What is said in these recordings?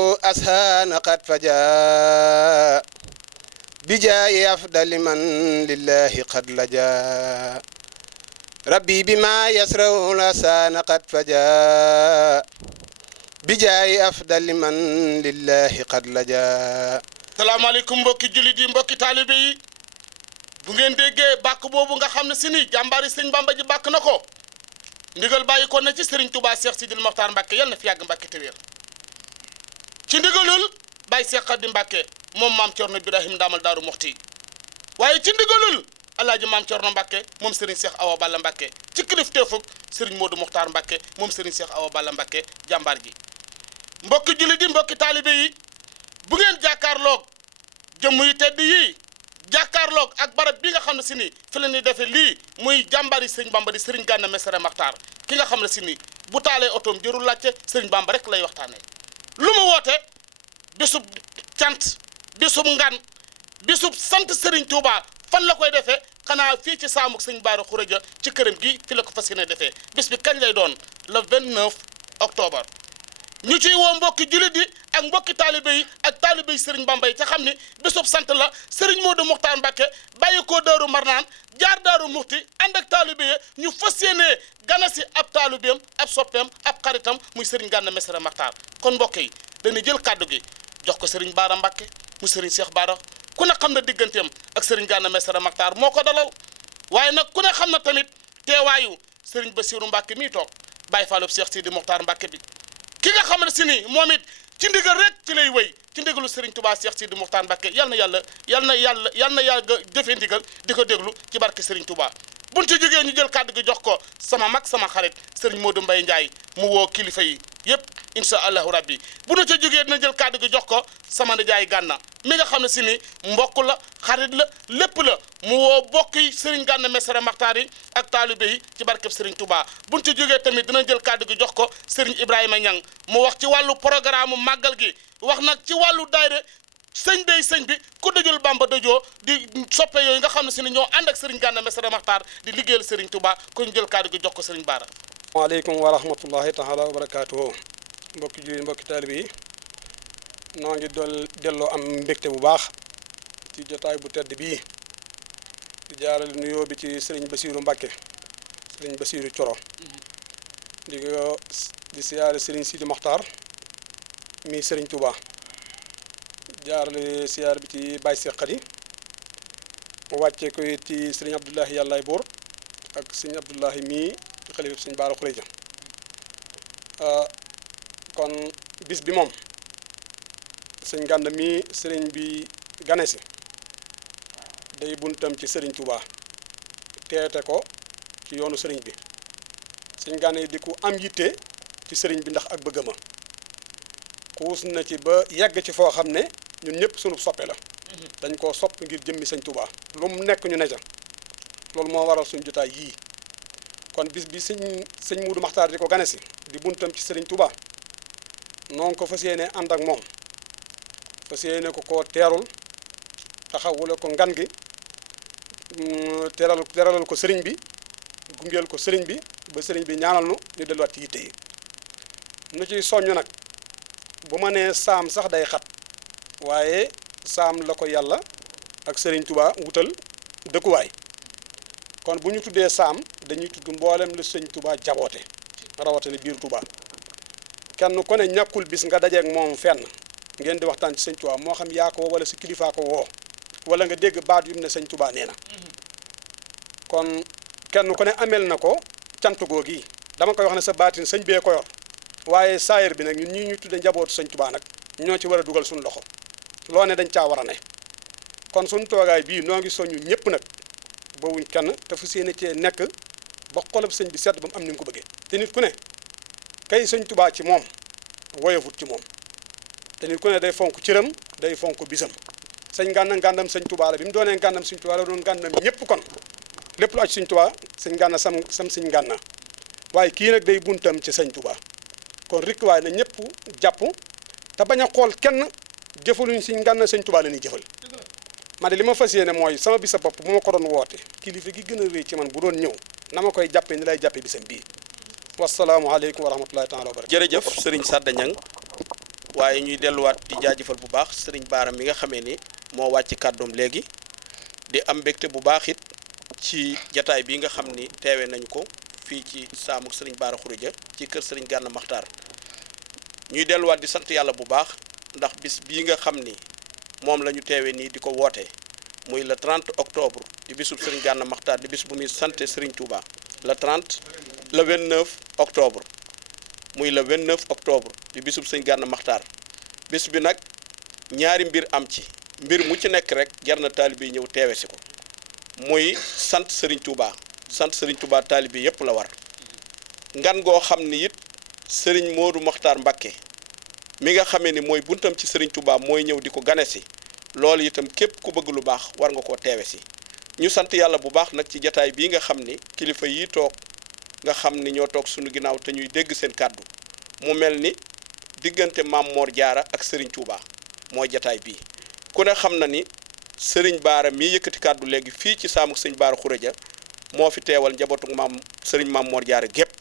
أسهان قد فجاء بجاي أفضل من لله قد لجا ربي بما يسره الأسهان قد فجاء بجاي أفضل من لله قد لجا salaamaaleykum mbokki jullit yi mbokki taalibe yi bu ngeen déggee bàkk boobu nga xam ne si ni jàmbaari sëñ Bamba ji bàkk na ko ndigal bàyyi ko na ci Serigne Touba Cheikh Sidil Mokhtar Mbacke yal na fi yàgg Mbacke te wér ci ndigalul Baye Cheikh Khady Mbacke moom maam Thierno Birahim Ndamal Daaru Moxti waaye ci ndigalul alaaji maam Thierno Mbacke moom Serigne Cheikh Awa Balla Mbacke ci kilifteefug Serigne Modou Mokhtar Mbacke moom Serigne Cheikh Awa Balla Mbacke jàmbaar ji mbokki jullit yi mbokki taalibe yi bu ngeen jàkkaarloog jëmm yu tedd yii jàkkaarloog ak barab bi nga xam ne si ni fi la ñuy defee lii muy jàmbari sëñ Bamba di Serigne Gana Messere Makhtar ki nga xam ne si ni bu taalee otoom jërul laajte Serigne Bamba rek lay waxtaanee lu mu woote bisub cant bisub ngan bisub sant Serigne Touba fan la koy defee xanaa fii ci saamuk sëñ Baara Khourédia ci këram gi fi la ko fas yéene defee bis bi kañ lay doon le 29 octobre ñu ciy woo mbokki jullit yi ak mbokki taalibe yi ak taalibe yi Serigne Bamba yi ca xam ni bisub sant la Serigne Modou Mokhtar Mbacke bàyyi ko Daaru Marnaan jaar Daaru Muxti ànd ak taalibe yi ñu fas yéenee gana si ab taalibeem ab soppeem ab xaritam muy Serigne Gana Messere Makhtar kon mbokk yi dañuy jël kàddu gi jox ko Serigne Baara Mbacke mu Serigne Cheikh Baara ku ne xam na digganteem ak Serigne Gana Messere Makhtar moo ko dalal waaye nag ku ne xam na tamit teewaayu Serigne Bassirou Mbacke mii toog Baye Fallou Cheikh Sidi Mokhtar Mbacke bi ki nga xam ne si ni moom it ci ndigal rek ci lay wéy ci ndigalu Serigne Touba Cheikh Sidi Mokhtar Mbacke yal na yàlla jëfee ndigal di ko déglu ci barke Serigne Touba buñ ci jógee ñu jël kàddu gi jox ko sama mag sama xarit Serigne Modou Mbaye Ndiaye mu woo kilifa yi yëpp incha allahu rabbi bu ñu ca jógee dina jël kàddu gi jox ko sama nijaay Gana mi nga xam ne si ni mbokk la xarit la lépp la mu woo bokk yi Serigne Gana Messere Makhtar yi ak taalibe yi ci barkeb Serigne Touba buñ ci jógee tamit dina jël kàddu gi jox ko Serigne Ibrahima Niang mu wax ci wàllu programme màggal gi wax nag ci wàllu daayira sëñ bi ku dëjul Bamba dëjoo di soppe yooyu nga xam ne si ni ñoo ànd ak Serigne Gana Messere Makhtar di liggéeyal Serigne Touba ku ñu jël kàddu gi jox ko Serigne Bara. waaleykum wa rahmatullahi taala wa barakaatuhu mbokki jullit mbokki taalibe yi noo ngi delloo am mbégte bu baax ci jotaay bu tedd bii di jaarale nuyoo bi ci Serigne Bassirou Mbacke Serigne Bassirou Coro di siyaare Serigne Sidi Mokhtar mi Serigne Touba jaarale siyaar bi ci Baye Cheikh Khady mu wàccee ko ci Serigne Abdoulahi Yàllaay Boor ak Serigne Abdoulahi mii xalifa Serigne Bara Khourédia kon bis bi moom Serigne Gana mii Serigne bi gane si day buntam ci Serigne Touba teete ko ci yoonu Serigne bi Serigne Gana yi di ku am yitte ci Serigne bi ndax ak bëggama xuus na ci ba yegg ci foo xam ne ñun ñëpp sunu soppe la dañ koo sopp ngir jëmmi Serigne Touba lu mu nekk ñu ne ca loolu moo waral suñu jotaay yii kon bis bi sëñ Modou Mokhtar di ko gane si di buntam ci Serigne Touba noo ngi ko fas yéene ànd ak moom fas yéene ko teerul taxawule ko ngan gi teralal ko Serigne bi gungeel ko Serigne bi ba Serigne bi ñaanal nu ñu delluwaat ci yitte yi nu ciy soññ nag bu ma nee saam sax day xat waaye saam la ko yàlla ak Serigne Touba wutal dëkkuwaay kon bu ñu tuddee saam dañuy tudd mboolem la sëñ Touba jaboote rawatina biir Touba kenn ku ne ñàkkul bis nga dajeeg moom fenn ngeen di waxtaan ci sëñ Touba moo xam yaa ko woo wala si kilifaa ko woo wala nga dégg baat yu mu ne sëñ Touba nee na kon kenn ku ne amel na ko cant googi dama koy wax ne sa baatin sëñ bee ko yor waaye saayir bi nag ñun ñii ñu tudde njabootu sëñ Touba nag ñoo ci war a dugal suñu loxo loo ne dañ caa war a ne kon suñu toogaay bii noo ngi soññu ñëpp nag bawuñ kenn te fu séene cee nekk ba xolab sëñ bi sedd ba mu am ni mu ko bëggee te nit ku ne kay sëñ Touba ci moom woyofut ci moom te nit ku ne day fonk cëram day fonk bisam sëñ Gana ngàndam sëñ Touba la bi mu doonee ngàndam sëñ Touba la doon ngàndam ñëpp kon lépp lu aj sëñ Touba sëñ Gana sam sëñ Gana waaye kii nag day buntam ci sëñ Touba kon rikk waaye na ñëpp jàpp te bañ a xool kenn jëfaluñ sëñ Gana sëñ Touba la ñuy jëfal man de li ma fas yéene mooy sama bisa bopp bu ma ko doon woote kilifa gi gën a rëy ci man bu doon ñëw na ma koy jàppee ni lay jàppee bisam bii wasalaamualeykum wa rahmatullahi taala wa barakatu jërëjëf Serigne Sada Niang waaye ñuy delluwaat di jaajëfal bu baax sëriñ Baara mi nga xamee ni moo wàcc kàddoom léegi di am mbégte bu baax it ci jataay bi nga xam ni teewe nañu ko fii ci saamu sëriñ Baara Khourédia ci kër sëriñ Gana Makhtar ñuy delluwaat di sant yàlla bu baax ndax bis bii nga xam ni moom la ñu teewe nii di ko woote muy le 30 octobre di bisub sëriñ Gana Makhtar di bis bu muy sante sëriñ Touba le 30 le 29 octobre muy le 29 octobre di bisub sëriñ Gana Makhtar bis bi nag ñaari mbir am ci mbir mu ci nekk rek jar na taalibe yi ñëw teewe si ko muy sant sëriñ Touba taalibe yépp la war ngan goo xam ni it sëriñ Modou Makhtar Mbacké mi nga xamee ni mooy buntam ci sëriñ Touba mooy ñëw di ko gane si loolu itam képp ku bëgg lu baax war nga koo teewe si ñu sant yàlla bu baax nag ci jataay bii nga xam ni kilifa yi toog nga xam ni ñoo toog suñu ginnaaw te ñuy dégg seen kàddu mu mel ni diggante Maam Mor Jaara ak sëriñ Touba mooy jataay bii ku ne xam na ni sëriñ Baara mii yëkkati kàddu léegi fii ci saamu sëñ Baara Khourédia moo fi teewal njabootu sëriñ Maam Mor Jaara gépp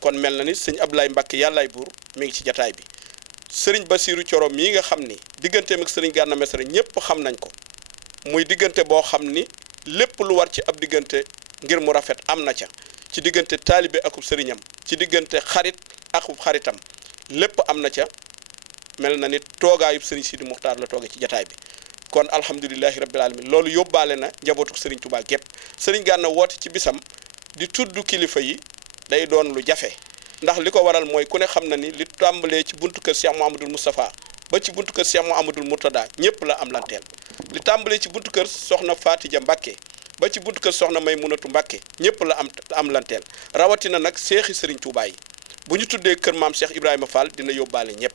kon mel na ni sëñ Ablaye Mbacké yàllaay buur mi ngi ci jataay bi sëriñ Bassirou Thioro mii nga xam ni digganteem ak sëriñ Gana Messere ñëpp xam nañ ko muy diggante boo xam ni lépp lu war ci ab diggante ngir mu rafet am na ca ci diggante taalibe akub sëriñam ci diggante xarit akub xaritam lépp am na ca mel na ni toogaayub sëriñ Sidi Muxtaar la tooge ci jataay bi kon alhamdulilahi rabbil alamin loolu yóbbaale na njabootuk sëriñ Touba gépp sëriñ Gana woote ci bisam di tudd kilifa yi day doon lu jafe ndax li ko waral mooy ku ne xam na ni li tàmbalee ci buntu kër Cheikh Mouhamadoul Moustapha ba ci buntu kër Cheikh Mouhamadoul Mourtada ñëpp la am lanteel li tàmbalee ci buntu kër soxna Fatija Mbacké ba ci buntu kër soxna Maymunatu Mbacké ñëpp la am lanteel rawatina nag seexi sëriñ Touba yi bu ñu tuddee kër maam Cheikh Ibrahima Fall dina yóbbaale ñëpp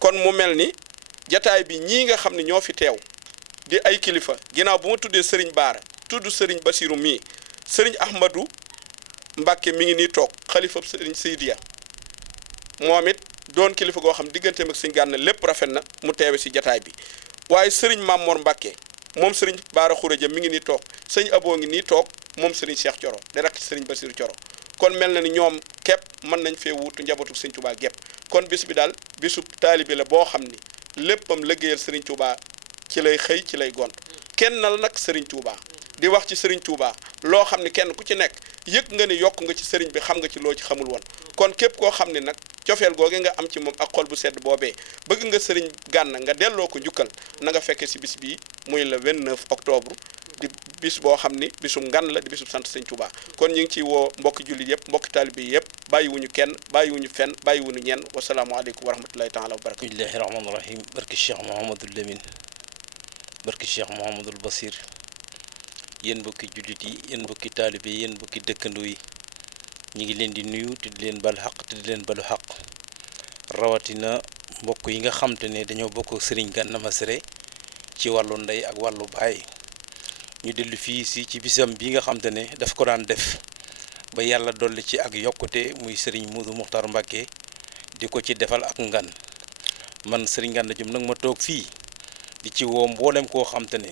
kon mu mel ni jataay bi ñii nga xam ne ñoo fi teew di ay kilifa ginnaaw bu ma tuddee sëriñ Baara tudd sëriñ Bassirou mii sëriñ Ahmadou Mbacké mi ngi nii toog xalifa sëriñ Seydiya moom it doon kilifa goo xam digganteem ak sëñ Gana lépp rafet na mu teewe si jataay bi waaye sëriñ Mamor Mbacké moom sëriñ Baara Khourédia mi ngi nii toog sëñ Abo ngi nii toog moom sëriñ Cheikh Thioro di rakk sëriñ Bassirou Thioro kon mel na ni ñoom képp mën nañ fee wuutu njabootu sëñ Touba gépp kon bis bi daal bisu taalibe la boo xam ni léppam liggéeyal sëriñ Touba ci lay xëy ci lay gont kennal nag sëriñ Touba di wax ci sëriñ Touba loo xam ni kenn ku ci nekk yëg nga ni yokk nga ci sëriñ bi xam nga ci loo ci xamul woon kon képp koo xam ne nag cofeel googe nga am ci moom ak xol bu sedd boobee bëgg nga sëriñ Gana nga delloo ko njukkal na nga fekke si bis bii muy le 29 octobre di bis boo xam ni bisum ngan la di bisum sant sëñ Touba kon ñu ngi ciy woo mbokki jullit yëpp mbokki taalibe yi yëpp bàyyiwuñu kenn bàyyiwuñu fenn bàyyiwuñu ñenn wasalaamualeykum wa rahmatullahi taala wa barakatu bismillahi rahmaani rahim barki Cheikh Mouhamadul Lamine barki Cheikh Mouhamadul Basir yéen mbokki jullit yi yéen mbokki taalibe yi yéen mbokki dëkkandoo yi ñu ngi leen di nuyu te di leen balu xaq te di leen balu xaq rawatina mbokk yi nga xam te ne dañoo bokk sëriñ Gana Messere ci wàllu ndey ak wàllu baay ñu dellu fii ci bisam bi nga xam te ne daf ko daan def ba yàlla dolli ci ak yokkute muy sëriñ Modou Mokhtar Mbacké di ko ci defal ak ngan man sëriñ Gana Diop nag ma toog fii di ci woo mboolem koo xam te ne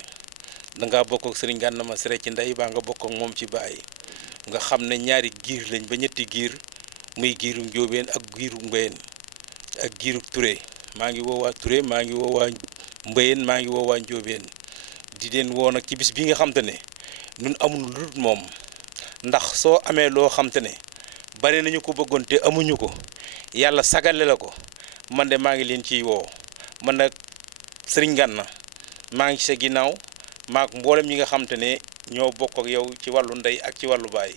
dangaa bokk ak sëriñ Gana Messere ci ndey baa nga bokk ak moom ci baay nga xam ne ñaari giir lañ ba ñetti giir muy giiru Njóobeen ak giiru Mbayeen ak giiru Touré maa ngi woo waa Touré maa ngi woo waa Mbayeen maa ngi woo waa Njóobeen di leen woo nag ci bis bi nga xam te ne ñun amuñu lu dul moom ndax soo amee loo xam te ne bari nañu ko bëggoon te amuñu ko yàlla sagale la ko man de maa ngi leen ciy woo man nag sëriñ Gana maa ngi ci sa ginnaaw maak mboolem ñi nga xam te ne ñoo bokk ak yow ci wàllu ndey ak ci wàllu baay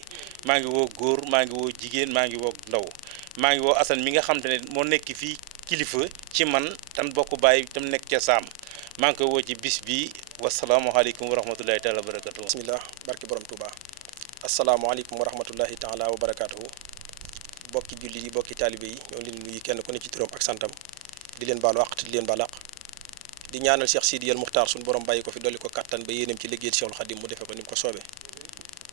maa ngi woo góor maa ngi woo jigéen maa ngi woo ndaw maa ngi woo Assane mi nga xam te ne moo nekk fii kilifa ci man tan bokk baay tam nekk ca saam maa ngi koy woo ci bis bi wasalaamaaleykum wa rahmatullahi taala wa barakatuhu bismillah barki borom Touba asalaamaaleykum wa rahmatullahi taala wa barakatuhu bokki julli yi bokki taalibe yi ñoo leen nuyu kenn ku ne ci turam ak santam di leen baalu àq te di leen baal àq di ñaanal Cheikh Sidi El Muxtaar suñu borom bàyyi ko fi dolli ko kattan ba yéeneem ci liggéeyal Cheikhul Khadim mu defe ko ni mu ko soobee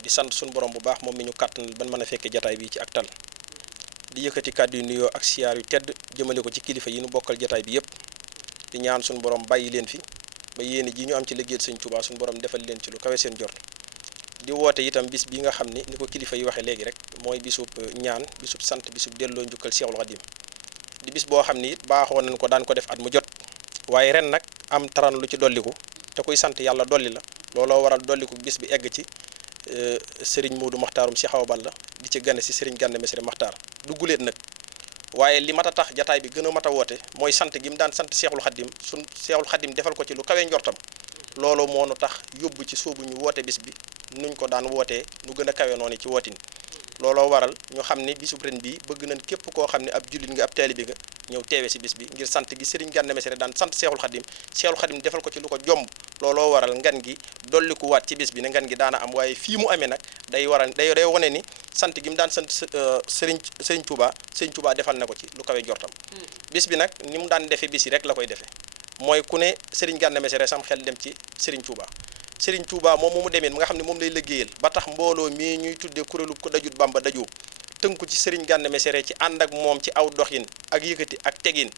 di sant suñu borom bu baax moom mi ñu kàttanal ban mën a fekkee jataay bi ci ak tal di yëkkati kàddu yu nuyoo ak siyaar yu tedd jëmale ko ci kilifa yi nu bokkal jataay bi yëpp di ñaan suñu borom bàyyi leen fi ba yéene ji ñu am ci liggéeyal Sëñ Tuubaa suñu borom defal leen ci lu kawe seen jort di woote itam bis bi nga xam ni ko kilifa yi waxee léegi rek mooy bisub ñaan bisub sant bisub delloo njukkal Cheikhul Khadim di bis boo xam ni it baaxoo nañ ko daan ko def at mu jot waaye ren nag am taran lu ci dolliku te kuy sant yàlla dolli la looloo waral dolliku bis bi egg ci Serigne Modou Maxtaarum si xaw balla di ci gane si Serigne Gana Messere Maxtaar dugguleet nag waaye li mat a tax jataay bi gën a mat a woote mooy sant gi mu daan sant Seexul Xaddim Seexul Xaddim defal ko ci lu kawe njortam loolu moo nu tax yóbbu ci soobu ñu woote bis bi nuñ ko daan wootee nu gën a kawe noonu ci wootin looloo waral ñu xam ni bisub ren bii bëgg nañ képp koo xam ne ab jullit nga ab taalibe nga ñëw teewe si bis bi ngir sant gi Serigne Gana Messere daan sant Seexul Xaddim defal ko ci lu ko jomb looloo waral ngan gi dolliku waat ci bis bi ne ngan gi daana am waaye fii mu amee nag day waral day wone ni sant gi mu daan sant Serigne Touba defal na ko ci lu kawe jortam bis bi nag ni mu daan defee bis yi rek la koy defee mooy ku ne Serigne Gana Messere sam xel dem ci Serigne Touba moom mu demee nga xam ne moom lay liggéeyal ba tax mbooloo mii ñuy tuddee kuréelu ko dajut Bamba dajoo tënku ci Serigne Gana Messere ci ànd ak moom ci aw doxin ak yëkkati ak tegin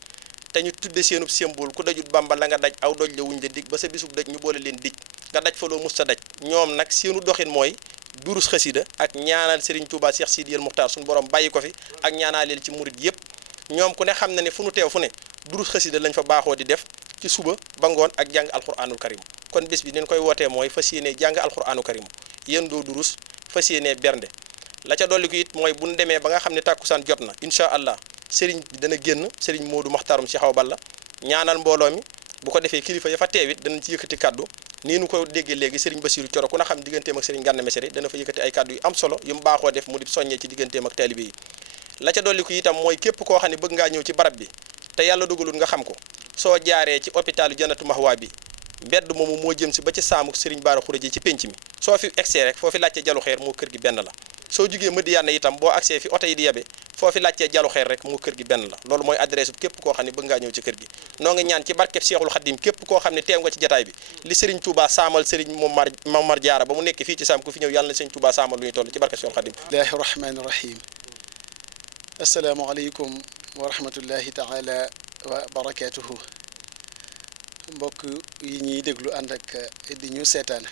te ñu tudde seenub symbole ku dajut Bamba la nga daj aw doj la wuñ la dig ba sa bisub daj ñu boole leen dig nga daj fa loo mus sa daj ñoom nag seenu doxin mooy durus xasida ak ñaanal Serigne Touba Cheikh Sidiyal Muxtaar suñu borom bàyyi ko fi ak ñaanaaleel ci murit yëpp ñoom ku ne xam na ne fu nu teew fu ne durus xasida lañ fa baaxoo di def ci suba ba ngoon ak jàng alxuraanul karim kon bis bi ni ñu koy wootee mooy fas yéenee jàng alxuraanul karim yéen doo durus fas yéenee bernde la ca dolli ko it mooy bu ñu demee ba nga xam ne tàkkusaan jot na incha allah Serigne bi dana génn Serigne Modou Maxtaarum si xaw balla ñaanal mbooloo mi bu ko defee kilifa ya fa teewit danañ ci yëkkati kaddu nii nu ko déggee léegi Serigne Bassirou Thioro ku na xam digganteem ak Serigne Gana Messere dana fa yëkkati ay kaddu yu am solo yu mu baaxoo def mu di soññee ci digganteem ak taalibe yi la ca dolli ko itam mooy képp koo xam ne bëgg ngaa ñëw ci barab bi te yàlla dogalul nga xam ko soo jaaree ci hôpitalu Jannatu Mahwa bi mbedd moomu moo jëm si ba ci saamuk Serigne Bara Khourédia ci penc mi soo fi egsee rek foo fi laajtee jalu xeer moo kër gi benn la soo jugee Madiyana itam boo agsee fi oto yi di yebe foo fi laajtee jalu xeer rek moo kër gi benn la loolu mooy adresse bu képp koo xam ne bëgg ngaa ñëw ci kër gi noo ngi ñaan ci barkeb Cheikhul Khadim képp koo xam ne teew nga ci jataay bi li Serigne Touba saamal Serigne Momar Diarra ba mu nekk fii ci saam ku fi ñëw yàlla na Serigne Touba saamal lu ñuy toll ci barkeb Cheikhul Khadim bismillahi rahmani rahim asalaamaaleykum wa rahmatullahi taala wa barakatuhu mbokk yi ñuy déglu ànd ak di ñu seetaan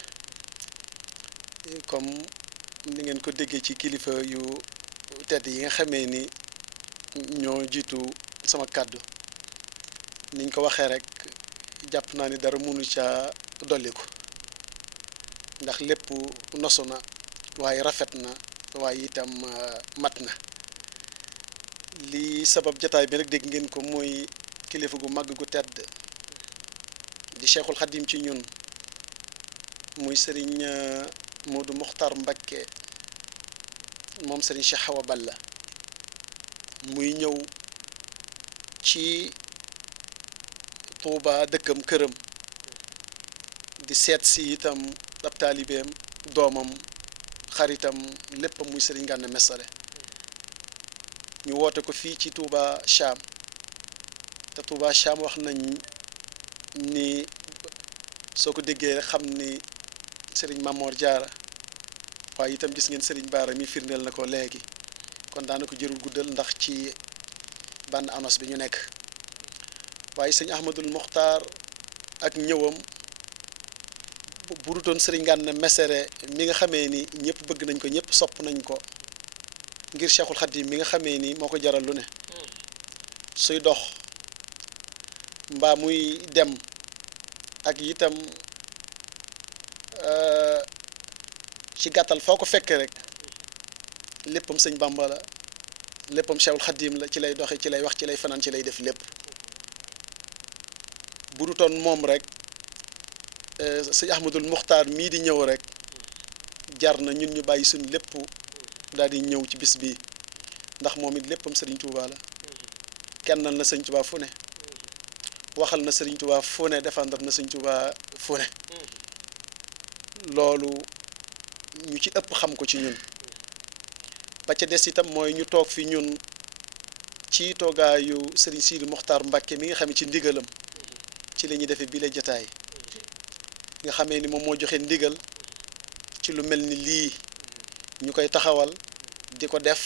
comme ni ngeen ko déggee ci kilifa yu tedd yi nga xamee ni ñoo jiitu sama kàddu niñ ko waxee rek jàpp naa ni dara mënu ca dolliku ndax lépp nosu na waaye rafet na waaye itam mat na li sabab jataay bi rek dégg ngeen ko mooy kilifa gu màgg gu tedd di Cheikhul Khadim ci ñun muy Serigne Modou Mokhtar Mbacké moom Serigne Cheikh Awa Balla muy ñëw ci Touba dëkkam këram di seet si itam ab taalibeem doomam xaritam léppam muy Serigne Gana Messere ñu woote ko fii ci Touba Cham te Touba Cham wax nañ ni soo ko déggee xam ni Serigne Mamor Diarra waaye itam gis ngeen Serigne Bara mi firndeel na ko léegi kon daana ko jërul guddal ndax ci bande annonce bi ñu nekk waaye sëñ Ahmadul Mokhtar ak ñëwam bu dutoon Serigne Gana Messere mi nga xamee ni ñëpp bëgg nañ ko ñëpp sopp nañ ko ngir Cheikhul Khadim mi nga xamee ni moo ko jaral lu ne suy dox mbaa muy dem ak itam ci gàttal foo ko fekkee rek léppam sëñ Bamba la léppam Cheikhul Khadim la ci lay doxe ci lay wax ci lay fanaan ci lay def lépp bu dutoon moom rek sëñ Ahmadul Muxtaar mii di ñëw rek jar na ñun ñu bàyyi suñu lépp daal di ñëw ci bis bi ndax moom it léppam Serigne Touba la kennal na Serigne Touba fu ne waxal na Serigne Touba fu ne défendre na Serigne Touba fu ne loolu ñu ci ëpp xam ko ci ñun ba ca des itam mooy ñu toog fi ñun ci toogaayu Serigne Sidi Mokhtar Mbacké mi nga xam ne ci ndigalam ci la ñuy defee bi la jataay nga xamee ni moom moo joxe ndigal ci lu mel ni lii ñu koy taxawal di ko def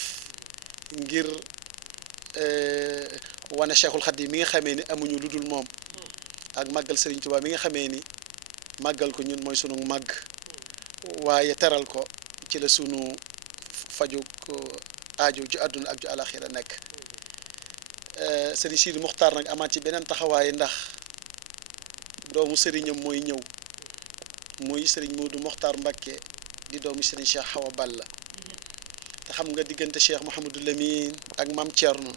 ngir wane Cheikhul Khadim mi nga xamee ni amuñu lu dul moom ak màggal Serigne Touba mi nga xamee ni màggal ko ñun mooy sunu màgg waaye teral ko ci la sunu faju aajo ju àdduna ak ju alaxira nekk sëriñ Sidi Muxtaar nag amaat ci beneen taxawaay ndax doomu sëriñam mooy ñëw muy sëriñ Muudu Muxtaar Mbakke di doomu sëriñ Cheikh Awa Balla te xam nga diggante Cheikh Mouhamadou Lamine ak Maam Thierno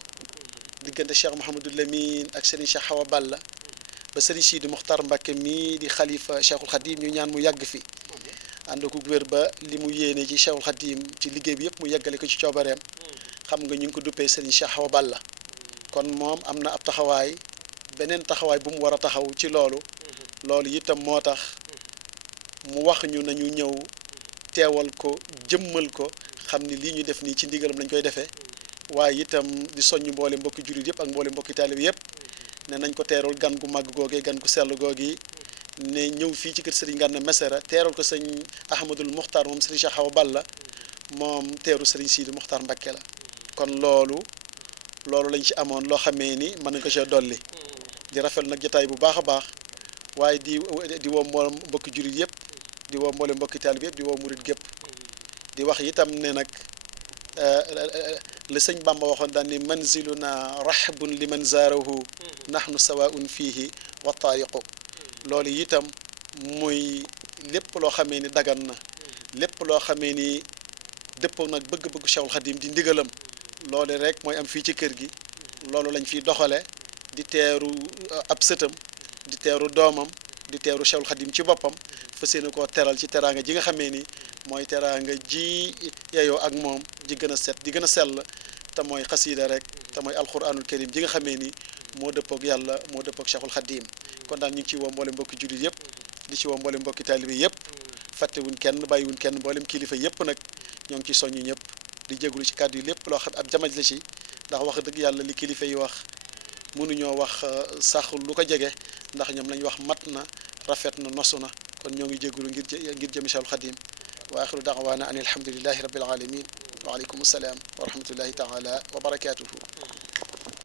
diggante Cheikh Mouhamadou Lamine ak sëriñ Cheikh Awa Balla ba sëriñ Sidi Muxtaar Mbakke mii di xalifa Cheikhul Khadim ñu ñaan mu yàgg fi ànd ko wér ba li mu yéene ci Cheikhul Khadim ci liggéey bi yëpp mu yeggale ko ci coobareem xam nga ñu ngi ko duppee sëriñ Cheikh Awa Balla kon moom am na ab taxawaay beneen taxawaay bu mu war a taxaw ci loolu itam moo tax mu wax ñu nañu ñëw teewal ko jëmmal ko xam ni lii ñu def nii ci ndigalam lañ koy defee waaye itam di soññ mboole mbokki jullit yëpp ak mboole mbokki taalib yëpp ne nañ ko teerul gan gu màgg googee gan gu sell googi ne ñëw fii ci kër Serigne Gana Messere teeral ko sëñ Ahmadul Muxtaar moom Serigne Cheikh Awa Balla moom teeru Serigne Sidi Muxtaar Mbakke la kon loolu lañ ci amoon loo xamee ni mën nañ ko see dolli di rafetlu nag jotaay bu baax a baax waaye di woo mboolem mbokki jullit yëpp di woo mboolem mbokki taalib yëpp di woo murit gépp di wax itam ne nag la sëñ Bamba waxoon daan ni manziluna rahbun liman zaarahu nahnu sawaun fihi wa taariqu loolu itam muy lépp loo xamee ni dagan na lépp loo xamee ni dëppoo nag bëgg-bëggu Cheikhul Khadim di ndigalam loolu rek mooy am fii ci kër gi loolu lañ fiy doxale di teeru ab sëtam di teeru doomam di teeru Cheikhul Khadim ci boppam fas yéene koo teral ci teraanga ji nga xamee ni mooy teraanga ji yeyoo ak moom ji gën a set di gën a sell te mooy xasiida rek te mooy alquranul karim ji nga xamee ni moo dëppoog yàlla moo dëppoog Cheikhul Khadim kon daal ñu ngi ciy woo mboolem mbokki jullit yëpp di ci woo mboolem mbokki taalibe yëpp fàttewuñ kenn bàyyiwuñ kenn mboolem kilifa yëpp nag ñoo ngi ciy soññu ñëpp di jégalu ci kàddu yi lépp loo xam ab jamaj la ci ndax wax dëgg yàlla li kilifa yi wax mënuñoo wax sax lu ko jege ndax ñoom lañ wax mat na rafet na nosu na kon ñoo ngi jégalu ngir jëmi Cheikhul Khadim wa axiru da'waana an alhamdulillahi rabbil alamin wa aleykum salaam wa rahmatullahi taala wa barakatuhu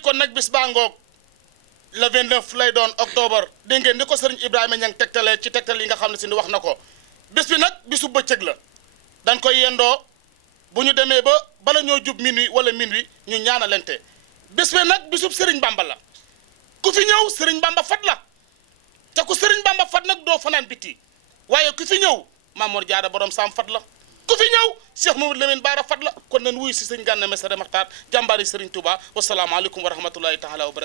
kon nag bis baa ngoog le 29 lay doon octobre dégg ngeen ni ko sëriñ Ibrahima Niang tegtalee ci tegtal yi nga xam ne si ni wax na ko bis bi nag bisu bëccëg la dañ koy yendoo bu ñu demee ba bala ñoo jub minuit wala minuit ñu ñaanalante bis bi nag bisub sëriñ Bamba la ku fi ñëw sëriñ Bamba fat la te ku sëriñ Bamba fat nag doo fanaan biti waaye ku fi ñëw Mamour Diarra borom Sam fat la ku fi ñëw Cheikh Mamadou Lamine Bara fat la kon nañ wuyu si sëñ Gana Messere Maxtaar jàmbaari sëriñ Touba wasalaamaaleykum wa rahmatullahi taala wa barakatu